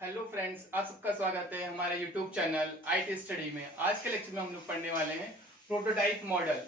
Hello friends, आप सबका स्वागत है हमारे यूट्यूब चैनल आईटी स्टडी में। आज के लेक्चर में हम लोग पढ़ने वाले हैं प्रोटोटाइप मॉडल।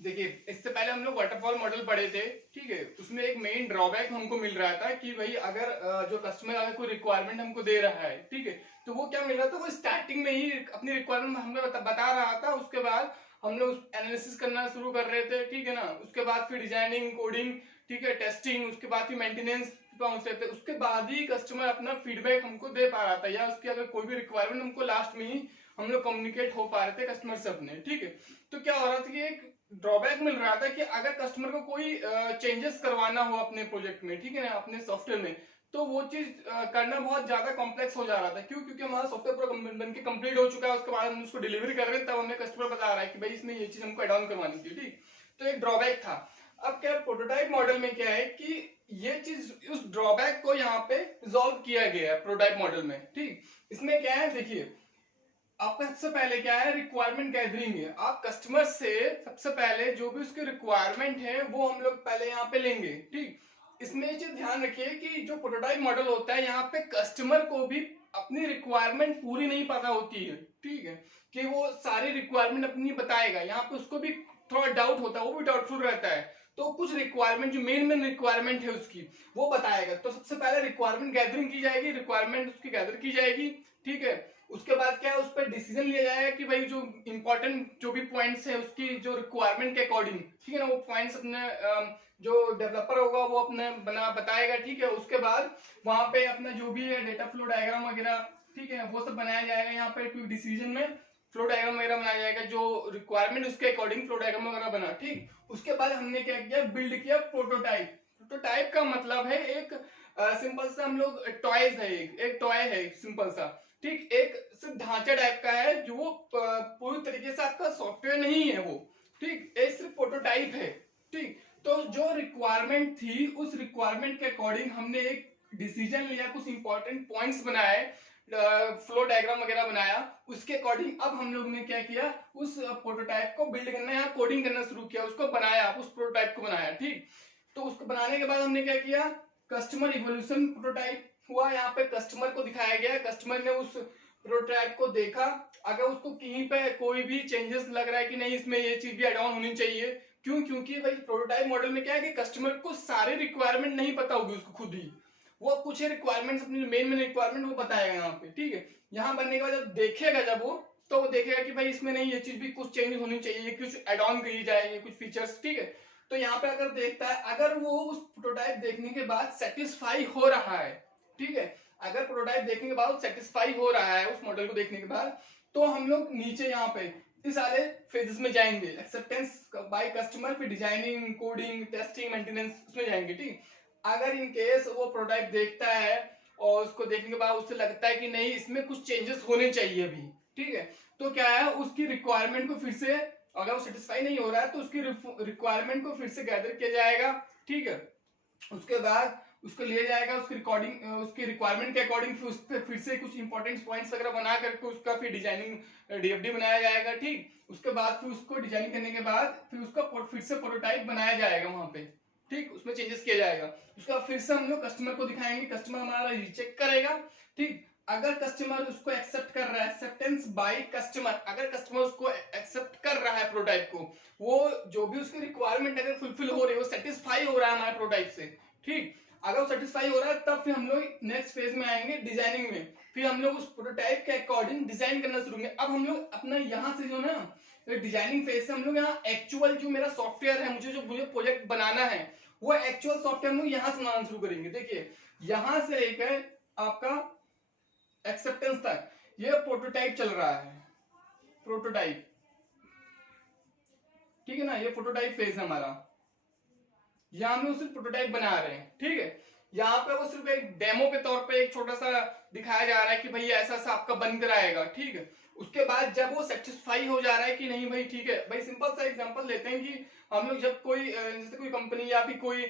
देखिए, इससे पहले हम लोग वाटरफॉल मॉडल पढ़े थे। ठीक है, उसमें एक मेन ड्रॉबैक हमको मिल रहा था कि भाई अगर जो कस्टमर अगर कोई रिक्वायरमेंट हमको दे रहा है, ठीक है, तो वो क्या मिल रहा था, वो स्टार्टिंग में ही अपनी रिक्वायरमेंट हमें बता रहा था। उसके बाद हम लोग एनालिसिस करना शुरू कर रहे थे, ठीक है ना। उसके बाद फिर डिजाइनिंग, कोडिंग, ठीक है, टेस्टिंग, उसके बाद फिर मेंटेनेंस पहुंच रहे थे। उसके बाद ही कस्टमर अपना फीडबैक हमको दे पा रहा था, या उसकी अगर कोई भी रिक्वायरमेंट हमको लास्ट में ही हम लोग कम्युनिकेट हो पा रहे थे कस्टमर से अपने। ठीक है, तो क्या हो रहा था कि एक ड्रॉबैक मिल रहा था कि अगर कस्टमर को कोई चेंजेस करवाना हो अपने प्रोजेक्ट में, ठीक है ना, अपने सॉफ्टवेयर में, तो वो चीज करना बहुत ज्यादा कॉम्प्लेक्स हो जा रहा था। क्यों? क्योंकि हमारा सॉफ्टवेयर पूरा बन के कंप्लीट हो चुका है, उसके बाद हम उसको डिलीवरी कर रहे हैं, तब हमें कस्टमर बता रहा है कि भाई इसमें ये चीज हमको एड ऑन करवानी थी। ठीक, तो एक ड्रॉबैक था। अब क्या प्रोटोटाइप मॉडल में क्या है कि ये चीज, उस ड्रॉबैक को यहाँ पे रिजॉल्व किया गया है प्रोटोटाइप मॉडल में। ठीक, इसमें क्या है, देखिए, आपका सबसे पहले क्या है, रिक्वायरमेंट गैदरिंग है। आप कस्टमर से सबसे पहले जो भी उसके रिक्वायरमेंट है वो हम लोग पहले यहाँ पे लेंगे। ठीक, इसमें ये चीज ध्यान रखिए कि जो प्रोटोटाइप मॉडल होता है, यहाँ पे कस्टमर को भी अपनी रिक्वायरमेंट पूरी नहीं पता होती है। ठीक है, कि वो सारी रिक्वायरमेंट अपनी बताएगा, यहाँ पे उसको भी थोड़ा डाउट होता है, वो भी डाउटफुल रहता है। तो कुछ रिक्वायरमेंट, जो मेन मेन रिक्वायरमेंट है उसकी, वो बताएगा। तो सबसे पहले रिक्वायरमेंट गैदरिंग की जाएगी, रिक्वायरमेंट उसकी गैदर की जाएगी। ठीक है, उसके बाद क्या है, उस पर डिसीजन लिया जाएगा कि भाई जो इंपॉर्टेंट जो भी पॉइंट्स है उसकी जो रिक्वायरमेंट के अकॉर्डिंग, ठीक है ना, वो पॉइंट्स अपने जो डेवलपर होगा वो अपने बना बताएगा। ठीक है, उसके बाद वहां पे अपना जो भी है डेटा फ्लो डायग्राम वगैरह, ठीक है, वो सब बनाया जाएगा। यहाँ पे क्विक डिसीजन में फ्लो डायग्राम वगैरह बनाया जाएगा, जो रिक्वायरमेंट उसके अकॉर्डिंग फ्लो डायग्राम वगैरह बना। ठीक, उसके बाद हमने क्या किया, बिल्ड किया प्रोटोटाइप। प्रोटोटाइप का मतलब है एक सिंपल सा, हम लोग टॉयज है, एक टॉय है सिंपल सा। ठीक, एक सिर्फ ढांचा टाइप का है, जो वो पूरी तरीके से आपका सॉफ्टवेयर नहीं है वो। ठीक, एक सिर्फ प्रोटोटाइप है। ठीक, तो जो रिक्वायरमेंट थी, उस रिक्वायरमेंट के अकॉर्डिंग हमने एक डिसीजन लिया, कुछ इंपॉर्टेंट पॉइंट्स बनाए, फ्लो डायग्राम वगैरह बनाया। उसके अकॉर्डिंग अब हम लोग ने क्या किया, उस प्रोटोटाइप को बिल्ड करना, यहाँ कोडिंग करना शुरू किया, उसको बनाया, उस प्रोटोटाइप को बनाया। ठीक, तो उसको बनाने के बाद हमने क्या किया, कस्टमर इवोल्यूशन प्रोटोटाइप हुआ। यहाँ पे कस्टमर को दिखाया गया, कस्टमर ने उस प्रोटोटाइप को देखा। अगर उसको कहीं पे कोई भी चेंजेस लग रहा है कि नहीं, इसमें ये चीज भी एड ऑन होनी चाहिए। क्यों? क्योंकि भाई प्रोटोटाइप मॉडल में क्या है कि कस्टमर को सारे रिक्वायरमेंट नहीं पता होगी उसको खुद ही, वो कुछ रिक्वायरमेंट्स अपनी मेन मेन रिक्वायरमेंट वो बताएगा यहाँ पे। ठीक है, यहाँ बनने के बाद जब देखेगा, जब वो, तो वो देखेगा कि भाई इसमें नहीं, ये चीज भी कुछ चेंज होनी चाहिए, कुछ एड ऑन करी जाए, कुछ फीचर्स। ठीक है, तो यहाँ पे अगर देखता है, अगर वो उस प्रोटोटाइप देखने के बाद सेटिस्फाई हो रहा है, ठीक है, अगर प्रोटोटाइप देखने के बाद सेटिस्फाई हो रहा है उस मॉडल को देखने के बाद, तो हम लोग नीचे यहाँ पे इस सारे फेजेस में जाएंगे, एक्सेप्टेंस बाय कस्टमर, फिर डिजाइनिंग, कोडिंग, टेस्टिंग, मेंटेनेंस, उसमें जाएंगे। ठीक, अगर इन केस वो प्रोटोटाइप देखता है और उसको देखने के बाद उससे लगता है कि नहीं, इसमें कुछ चेंजेस होने चाहिए अभी, ठीक है, तो क्या है, उसकी रिक्वायरमेंट को फिर से, अगर वो सेटिस्फाई नहीं हो रहा है तो उसकी रिक्वायरमेंट को फिर से गैदर किया जाएगा। ठीक है, उसके बाद उसको लिया जाएगा, उसकी रिकॉर्डिंग, उसकी रिक्वायरमेंट के अकॉर्डिंग फिर उस पर फिर से कुछ इंपॉर्टेंट पॉइंट्स वगैरह बना करके उसका फिर डिजाइनिंग डीएफडी बनाया जाएगा। ठीक, उसके बाद फिर उसको डिजाइन करने के बाद फिर उसका फिर से प्रोटोटाइप बनाया जाएगा वहां पे। ठीक, उसमें चेंजेस किया जाएगा। उसका फिर से हम लोग कस्टमर को दिखाएंगे, कस्टमर हमारा रीचेक करेगा। ठीक, अगर कस्टमर उसको एक्सेप्ट कर रहा है, एक्सेप्टेंस बाय कस्टमर, अगर कस्टमर उसको एक्सेप्ट कर रहा है प्रोटोटाइप को, वो जो भी उसकी रिक्वायरमेंट अगर फुलफिल हो रही है, वो सेटिस्फाई हो रहा है हमारे प्रोटोटाइप से। ठीक, अगर वो सेटिस्फाई हो रहा है, तब फिर हम लोग नेक्स्ट फेज में आएंगे, डिजाइनिंग में। फिर हम लोग उस प्रोटोटाइप के अकॉर्डिंग डिजाइन करना शुरू करेंगे। अब हम लोग अपना यहाँ से जो ना डिजाइनिंग फेज से हम लोग यहाँ एक्चुअल जो मेरा सॉफ्टवेयर है, मुझे प्रोजेक्ट बनाना है, वो एक्चुअल सॉफ्टवेयर हम लोग यहाँ से बनाना शुरू करेंगे। देखिए, यहां से लेकर आपका एक्सेप्टेंस तक ये प्रोटोटाइप चल रहा है, प्रोटोटाइप। ठीक है ना, ये प्रोटोटाइप फेज है हमारा, यहाँ हम लोग सिर्फ प्रोटोटाइप बना रहे हैं। ठीक है, यहाँ पे वो सिर्फ एक डेमो के तौर पे एक छोटा सा दिखाया जा रहा है कि भैया ऐसा ऐसा आपका बनकर आएगा। ठीक है, उसके बाद जब वो सेटिस्फाई हो जा रहा है कि नहीं भाई ठीक है भाई, सिंपल सा एग्जांपल लेते हैं कि हम लोग जब कोई जैसे कोई कंपनी या फिर कोई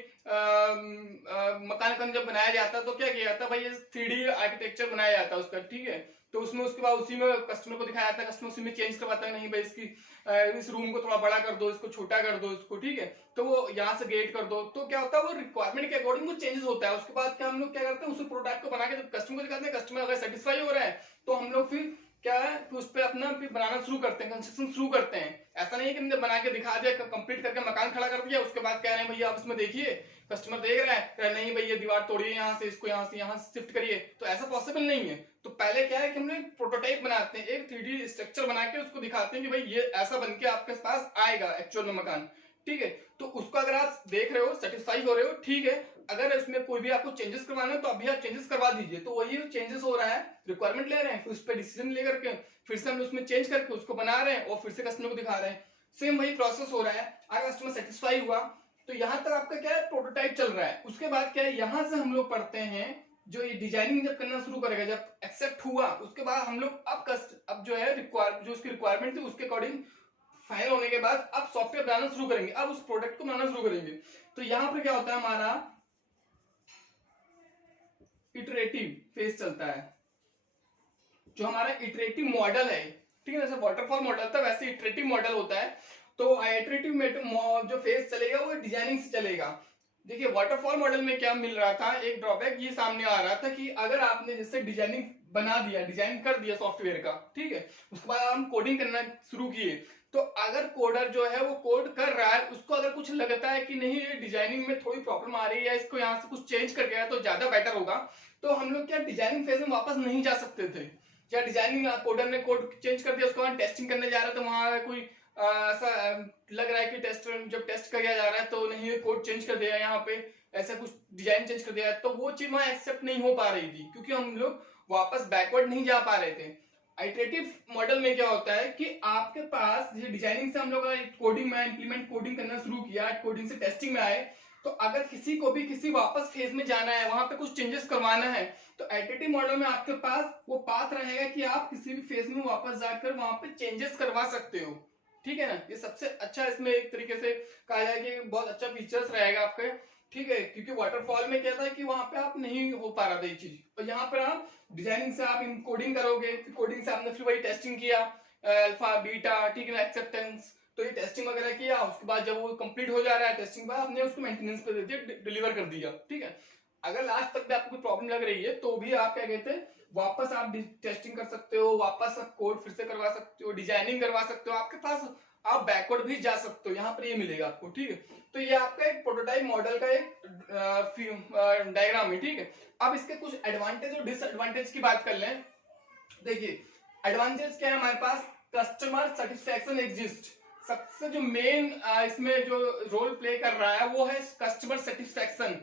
मकान जब बनाया जाता है तो क्या किया जाता है भाई, 3D आर्किटेक्चर बनाया जाता है उसका, ठीक है। तो उसमें उसके बाद उसी में कस्टमर को दिखाया जाता है, कस्टमर उसी में चेंज करवाता है, नहीं भाई इसकी इस रूम को थोड़ा बड़ा कर दो, इसको छोटा कर दो इसको, ठीक है। तो वो यहाँ से गेट कर दो, तो क्या होता है वो रिक्वायरमेंट के अकॉर्डिंग वो चेंजेस होता है। उसके बाद क्या हम लोग क्या करते हैं, उसी प्रोडक्ट को बना के जब कस्टमर को दिखाते हैं, कस्टमर अगर सेटिस्फाई हो रहा है तो हम लोग फिर क्या है कि उस पर अपना फिर बनाना शुरू करते हैं, कंस्ट्रक्शन शुरू करते हैं। ऐसा नहीं है कि हमने बना के दिखा दिया, कंप्लीट करके मकान खड़ा कर दिया, उसके बाद कह रहे हैं भैया आप इसमें देखिए, कस्टमर देख रहा है, कह रहे नहीं भैया दीवार तोड़िए यहाँ से, इसको यहाँ से यहाँ शिफ्ट करिए, तो ऐसा पॉसिबल नहीं है। तो पहले क्या है कि हम लोग प्रोटोटाइप बनाते हैं, एक 3D स्ट्रक्चर बना के उसको दिखाते हैं कि भाई ये ऐसा बन के आपके पास आएगा एक्चुअल में मकान, ठीक है। तो उसको अगर आप देख रहे हो, सेटिस्फाई हो रहे हो, ठीक है। अगर इसमें कोई भी आपको चेंजेस करवाना है तो अभी आप चेंजेस करवा दीजिए। तो वही चेंजेस हो रहा है, रिक्वायरमेंट ले रहे हैं, फिर उस पर डिसीजन लेकर के फिर से हम उसमें चेंज करके उसको बना रहे हैं और फिर से कस्टमर को दिखा रहे हैं। सेम वही प्रोसेस हो रहा है। अगर कस्टमर सेटिस्फाई हुआ तो यहाँ तक आपका क्या है, प्रोटोटाइप चल रहा है। उसके बाद क्या है, यहाँ से हम लोग पढ़ते हैं जो ये डिजाइनिंग जब करना शुरू करेगा, जब एक्सेप्ट हुआ उसके बाद हम लोग अब जो है जो उसकी रिक्वायरमेंट थी उसके अकॉर्डिंग फाइनल होने के बाद अब सॉफ्टवेयर बनाना शुरू करेंगे, अब उस प्रोडक्ट को बनाना शुरू करेंगे। तो यहाँ पर क्या होता है, हमारा इटरेटिव फेज चलता है, जो हमारा इटरेटिव मॉडल है, ठीक है। जैसे वाटरफॉल मॉडल था वैसे इटरेटिव मॉडल होता है। तो इटरेटिव जो फेज चलेगा वो डिजाइनिंग से चलेगा। देखिए वाटरफॉल मॉडल में क्या मिल रहा था, एक ड्रॉबैक ये सामने आ रहा था कि अगर आपने जैसे डिजाइनिंग बना दिया, डिजाइन कर दिया सॉफ्टवेयर का, ठीक है, उसके बाद हम कोडिंग करना शुरू किए, तो अगर कोडर जो है वो कोड कर रहा है, उसको अगर कुछ लगता है कि नहीं ये डिजाइनिंग में थोड़ी प्रॉब्लम आ रही है या इसको यहाँ से कुछ चेंज कर गया तो ज्यादा बेटर होगा, तो हम लोग क्या डिजाइनिंग फेज में वापस नहीं जा सकते थे। या डिजाइनिंग कोडर ने कोड चेंज कर दिया, उसके बाद टेस्टिंग करने जा रहा है तो वहां कोई ऐसा लग रहा है कि टेस्टर जब टेस्ट किया जा रहा है तो नहीं कोड चेंज कर दिया, यहाँ पे ऐसा कुछ डिजाइन चेंज कर दिया, तो वो चीज वहां एक्सेप्ट नहीं हो पा रही थी क्योंकि हम लोग वापस बैकवर्ड नहीं जा पा रहे थे। आइटरेटिव मॉडल में क्या होता है कि आपके पास ये डिजाइनिंग से हम लोग कोडिंग में इम्प्लीमेंट कोडिंग करना शुरू किया, कोडिंग से टेस्टिंग में आए, तो अगर किसी को भी किसी वापस फेज में जाना है, वहां पे कुछ चेंजेस करवाना है, तो आइटरेटिव मॉडल में आपके पास वो पाथ रहेगा कि आप किसी भी फेज में वापस जाकर वहां पे चेंजेस करवा सकते हो, ठीक है ना। ये सबसे अच्छा इसमें एक तरीके से कहा जाए कि बहुत अच्छा फीचर्स रहेगा आपके, ठीक है, क्योंकि वाटरफॉल में क्या था कि वहां पे आप नहीं हो पा रहा था ये चीज, और यहाँ पर आप डिजाइनिंग से आप कोडिंग करोगे, कोडिंग से आपने फिर वही टेस्टिंग किया, अल्फा बीटा, ठीक है ना, एक्सेप्टेंस, तो ये टेस्टिंग वगैरह किया, उसके बाद जब वो कंप्लीट हो जा रहा है टेस्टिंग बाद आपने उसको मेंटेनेंस पे दे दिया, डिलीवर कर दिया, ठीक है। अगर लास्ट तक भी आपको कोई प्रॉब्लम लग रही है तो भी आप क्या कहते हैं, वापस आप टेस्टिंग कर सकते हो, वापस आप कोड फिर से करवा सकते हो, डिजाइनिंग करवा सकते हो, आपके पास आप बैकवर्ड भी जा सकते हो, यहाँ पर ये मिलेगा आपको, ठीक है। तो ये आपका एक प्रोटोटाइप मॉडल का एक डायग्राम है, ठीक है। अब इसके कुछ एडवांटेज और डिसएडवांटेज की बात कर लें। देखिए एडवांटेज क्या है हमारे पास, कस्टमर सेटिस्फैक्शन एग्जिस्ट। सबसे जो मेन इसमें जो रोल प्ले कर रहा है वो है कस्टमर सेटिस्फैक्शन।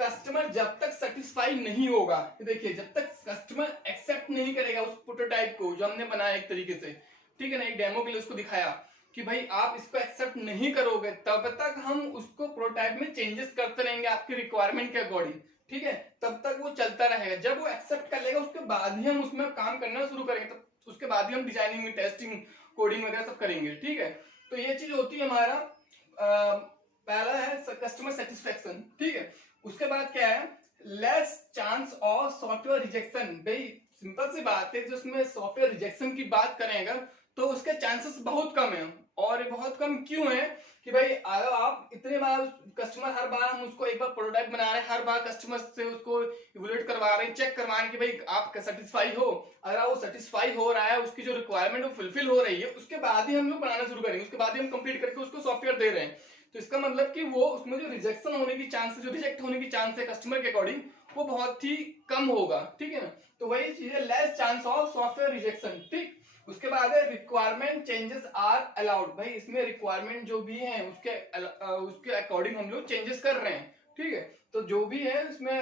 कस्टमर जब तक सेटिस्फाई नहीं होगा, देखिए जब तक कस्टमर एक्सेप्ट नहीं करेगा उस प्रोटोटाइप को जो हमने बनाया एक तरीके से, ठीक है ना, एक डेमो के लिए उसको दिखाया कि भाई आप इसको एक्सेप्ट नहीं करोगे, तब तक हम उसको प्रोटोटाइप में चेंजेस करते रहेंगे आपकी रिक्वायरमेंट के अकॉर्डिंग, ठीक है, तब तक वो चलता रहेगा। जब वो एक्सेप्ट कर लेगा उसके बाद ही हम उसमें काम करना शुरू करेंगे, तब उसके बाद ही हम डिजाइनिंग, टेस्टिंग, कोडिंग वगैरह सब करेंगे, ठीक है। तो ये चीज होती है हमारा पहला है कस्टमर सेटिस्फेक्शन, ठीक है। उसके बाद क्या है, less chance of software rejection. भाई सिंपल सी बात है, जो उसमें सॉफ्टवेयर रिजेक्शन की बात करें अगर, तो उसके चांसेस बहुत कम है। और बहुत कम क्यों है कि भाई अगर आप इतने बार कस्टमर, हर बार हम उसको एक बार प्रोटोटाइप बना रहे हैं, हर बार कस्टमर से उसको इवैल्यूएट करवा रहे हैं, चेक करवा रहे हैं कि भाई आप सेटिस्फाई हो। अगर वो सेटिस्फाई हो रहा है, उसकी जो रिक्वायरमेंट वो फुलफिल हो रही है, उसके बाद ही हम लोग बनाना शुरू करेंगे, उसके बाद ही हम कंप्लीट करके उसको सॉफ्टवेयर दे रहे हैं। तो इसका मतलब कि वो उसमें जो रिजेक्शन होने की चांस, जो रिजेक्ट होने की चांस है कस्टमर के अकॉर्डिंग, वो बहुत ही कम होगा, ठीक है ना। तो वही चीज है, less chance of software rejection, ठीक। उसके बाद है रिक्वायरमेंट चेंजेस आर अलाउड। भाई इसमें रिक्वायरमेंट जो भी है उसके अकॉर्डिंग हम लोग चेंजेस कर रहे हैं, ठीक है। तो जो भी है उसमें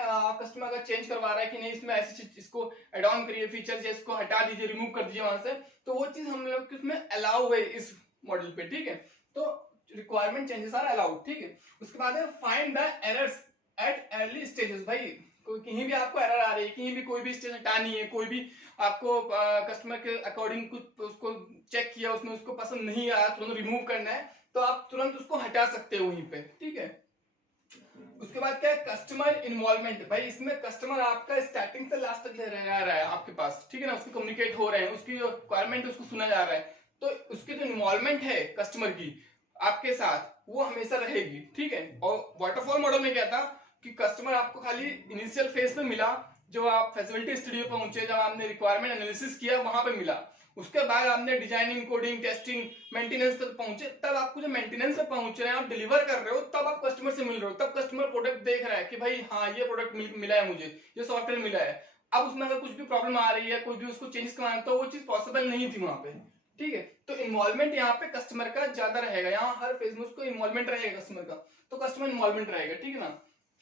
कस्टमर अगर चेंज करवा रहा है कि नहीं इसमें ऐसी चीज, इसको एड ऑन करिए फीचर, इसको हटा दीजिए, रिमूव कर दीजिए वहां से, तो वो चीज हम लोग इसमें अलाउ है इस मॉडल पे, ठीक है। तो रिक्वायरमेंट चेंजेस आर अलाउड, ठीक है। उसके बाद है find the errors at early stages. भाई कोई कहीं भी आपको एरर आ रही है, कहीं भी कोई भी स्टेज हटानी है, कोई भी आपको कस्टमर के अकॉर्डिंग कुछ उसको चेक किया, उसमें उसको पसंद नहीं आया, तुरंत रिमूव करना है, तो आप तुरंत उसको हटा सकते हो वहीं पे, ठीक है। उसके बाद क्या है, कस्टमर इन्वॉल्वमेंट। भाई इसमें कस्टमर आपका स्टार्टिंग से लास्ट तक रह रहा है आपके पास, ठीक है ना, उसकी कम्युनिकेट हो रहे हैं, उसकी जो रिक्वायरमेंट उसको सुना जा रहा है, तो उसकी जो इन्वॉल्वमेंट है कस्टमर की आपके साथ, वो हमेशा रहेगी, ठीक है। और वाटरफॉल मॉडल में क्या था कि कस्टमर आपको खाली इनिशियल फेज में मिला, जब आप फैसिलिटी स्टूडियो पहुंचे, जब आपने रिक्वायरमेंट एनालिसिस किया वहां पे मिला, उसके बाद आपने डिजाइनिंग, कोडिंग, टेस्टिंग, मेंटेनेंस तक पहुंचे, तब आपको जो मेंटेनेंस पे पहुंच रहे हैं, आप डिलीवर कर रहे हो, तब आप कस्टमर से मिल रहे हो, तब कस्टमर प्रोडक्ट देख रहा है कि भाई हाँ ये प्रोडक्ट मिला है मुझे, ये सॉफ्टवेयर मिला है। अब उसमें अगर कुछ भी प्रॉब्लम आ रही है, कोई भी उसको चेंज करवाना है, तो वो चीज पॉसिबल नहीं थी वहां पे, ठीक है। तो इन्वॉल्वमेंट यहाँ पे कस्टमर का ज्यादा रहेगा, यहाँ हर फेज में उसको इन्वॉल्वमेंट रहेगा कस्टमर का, तो कस्टमर इन्वॉल्वमेंट रहेगा, ठीक है ना।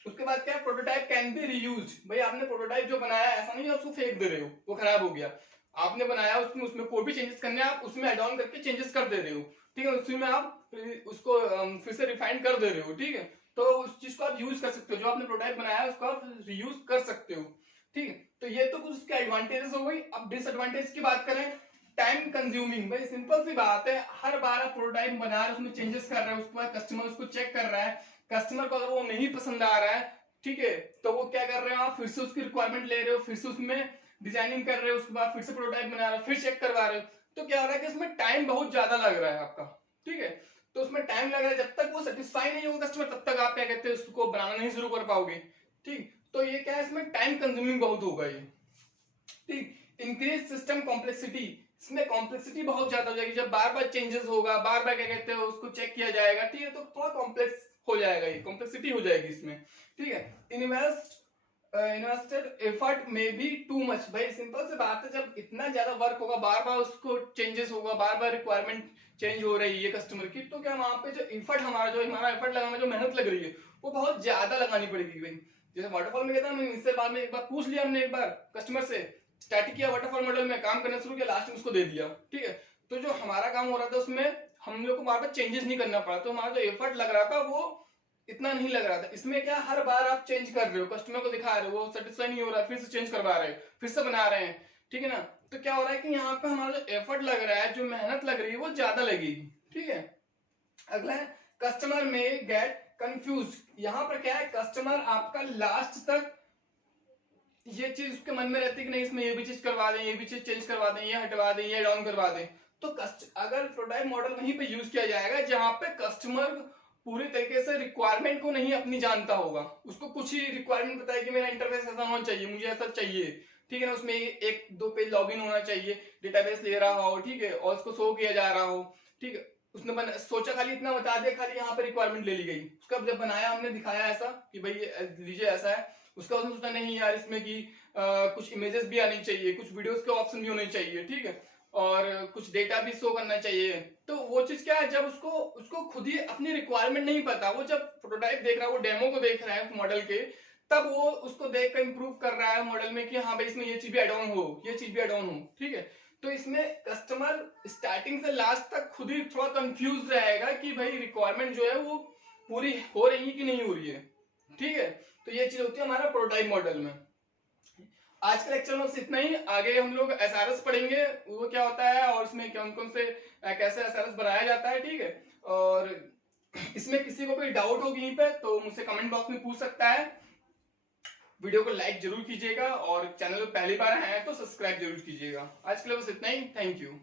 उसके बाद क्या है, प्रोटोटाइप कैन बी रीयूज्ड। भाई आपने प्रोटोटाइप जो बनाया, ऐसा नहीं है उसको फेंक दे रहे हो, वो खराब हो गया, आपने बनाया, उसमें कोई भी चेंजेस करने हैं, आप उसमें एड ऑन करके चेंजेस कर दे रहे हो, ठीक है, उसी में आप उसको फिर से रिफाइन कर दे रहे हो, ठीक है। तो उस चीज को आप यूज कर सकते हो, जो आपने प्रोटोटाइप बनाया है उसको आप रीयूज कर सकते हो, ठीक है। तो ये तो कुछ उसके एडवांटेजेस हो गई। अब डिसएडवांटेज की बात करें, टाइम कंज्यूमिंग। भाई सिंपल सी बात है, हर बार आप प्रोटोटाइप बना रहे हो, उसमें चेंजेस कर रहे हो, उसके बाद कस्टमर उसको चेक कर रहा है, कस्टमर को अगर वो नहीं पसंद आ रहा है, ठीक है, तो वो क्या कर रहे हो, आप फिर से उसकी रिक्वायरमेंट ले रहे हो, फिर से उसमें डिजाइनिंग कर रहे हो, उसके बाद फिर से प्रोटोटाइप बना रहे हो, फिर चेक करवा रहे हो, तो क्या हो रहा है कि इसमें टाइम बहुत ज्यादा लग रहा है आपका, ठीक है। तो उसमें टाइम लग रहा है, जब तक वो सेटिस्फाई नहीं होगा कस्टमर, तब तक आप क्या कहते हैं उसको बनाना नहीं शुरू कर पाओगे, ठीक। तो ये क्या है, इसमें टाइम कंज्यूमिंग बहुत होगा ये, ठीक। इंक्रीज सिस्टम कॉम्प्लेक्सिटी, इसमें कॉम्प्लेक्सिटी बहुत ज्यादा हो जाएगी, जब बार बार चेंजेस होगा, बार बार क्या कहते हैं उसको चेक किया जाएगा, ठीक है, तो थोड़ा कॉम्प्लेक्स हो जाएगा, ये कॉम्प्लेक्सिटी हो जाएगी इसमें, ठीक है। इन्वेस्टेड एफर्ट में भी टू मच। भाई सिंपल सी बात है, जब इतना ज्यादा वर्क होगा, बार बार उसको चेंजेस होगा, बार बार रिक्वायरमेंट चेंज हो रही है कस्टमर की, तो क्या वहां पे जो एफर्ट हमारा एफर्ट लगाना, जो मेहनत लग रही है, वो बहुत ज्यादा लगानी पड़ेगी। भाई जैसे वाटरफॉल में कहता है, इससे बाद में एक बार पूछ लिया हमने, एक बार कस्टमर से स्टार्ट किया वाटरफॉल मॉडल में काम करना शुरू किया, लास्ट में उसको दे दिया, ठीक है। तो जो हमारा काम हो रहा था उसमें हम लोग को बार बार चेंजेस नहीं करना पड़ा, तो हमारा जो एफर्ट लग रहा था वो इतना नहीं लग रहा था। इसमें क्या, हर बार आप चेंज कर रहे हो, कस्टमर को दिखा रहे हो, वो सेटिस्फाई नहीं हो रहा, फिर से चेंज करवा रहे हैं, फिर से बना रहे हैं, ठीक है ना। तो क्या हो रहा है कि यहाँ पे हमारा जो एफर्ट लग रहा है, जो मेहनत लग रही है, वो ज्यादा लगेगी, ठीक है। अगला है कस्टमर में गेट कंफ्यूज। यहाँ पर क्या है, कस्टमर आपका लास्ट तक ये चीज उसके मन में रहती है कि नहीं इसमें ये भी चीज करवा दें, ये भी चीज चेंज करवा दें, ये हटवा दें, ये डाउन करवा दें। तो अगर प्रोटोटाइप मॉडल वहीं पे यूज किया जाएगा जहां पे कस्टमर पूरी तरीके से रिक्वायरमेंट को नहीं अपनी जानता होगा, उसको कुछ ही रिक्वायरमेंट बताया कि मेरा इंटरफेस ऐसा होना चाहिए, मुझे ऐसा चाहिए, ठीक है ना, उसमें एक दो पेज लॉगिन होना चाहिए, डेटाबेस ले रहा हो, ठीक है, और उसको शो किया जा रहा हो, ठीक है। उसने सोचा खाली इतना बता दिया, खाली यहाँ पे रिक्वायरमेंट ले ली गई, उसका जब बनाया हमने दिखाया ऐसा कि भाई लीजिए ऐसा है, उसका उसने सोचा नहीं यार इसमें कि कुछ इमेजेस भी आनी चाहिए, कुछ वीडियोस के ऑप्शन भी होने चाहिए, ठीक है, और कुछ डेटा भी शो करना चाहिए। तो वो चीज क्या है, जब उसको उसको खुद ही अपनी रिक्वायरमेंट नहीं पता, वो जब प्रोटोटाइप देख रहा है, वो डेमो को देख रहा है मॉडल के, तब वो उसको देख कर इंप्रूव कर रहा है मॉडल में कि हाँ भाई इसमें ये चीज भी एड ऑन हो, ये चीज भी एड ऑन हो, ठीक है। तो इसमें कस्टमर स्टार्टिंग से लास्ट तक खुद ही थोड़ा कंफ्यूज रहेगा कि भाई रिक्वायरमेंट जो है वो पूरी हो रही है कि नहीं हो रही है, ठीक है। तो ये चीज होती है हमारा प्रोटोटाइप मॉडल में। आज के लेक्चर में बस इतना ही, आगे हम लोग एसआरएस पढ़ेंगे, वो क्या होता है और इसमें कौन कौन से कैसे एसआरएस बनाया जाता है, ठीक है। और इसमें किसी को कोई डाउट हो कहीं पे तो मुझसे कमेंट बॉक्स में पूछ सकता है। वीडियो को लाइक जरूर कीजिएगा और चैनल पे पहली बार आए हैं तो सब्सक्राइब जरूर कीजिएगा। आज के लिए बस इतना ही, थैंक यू।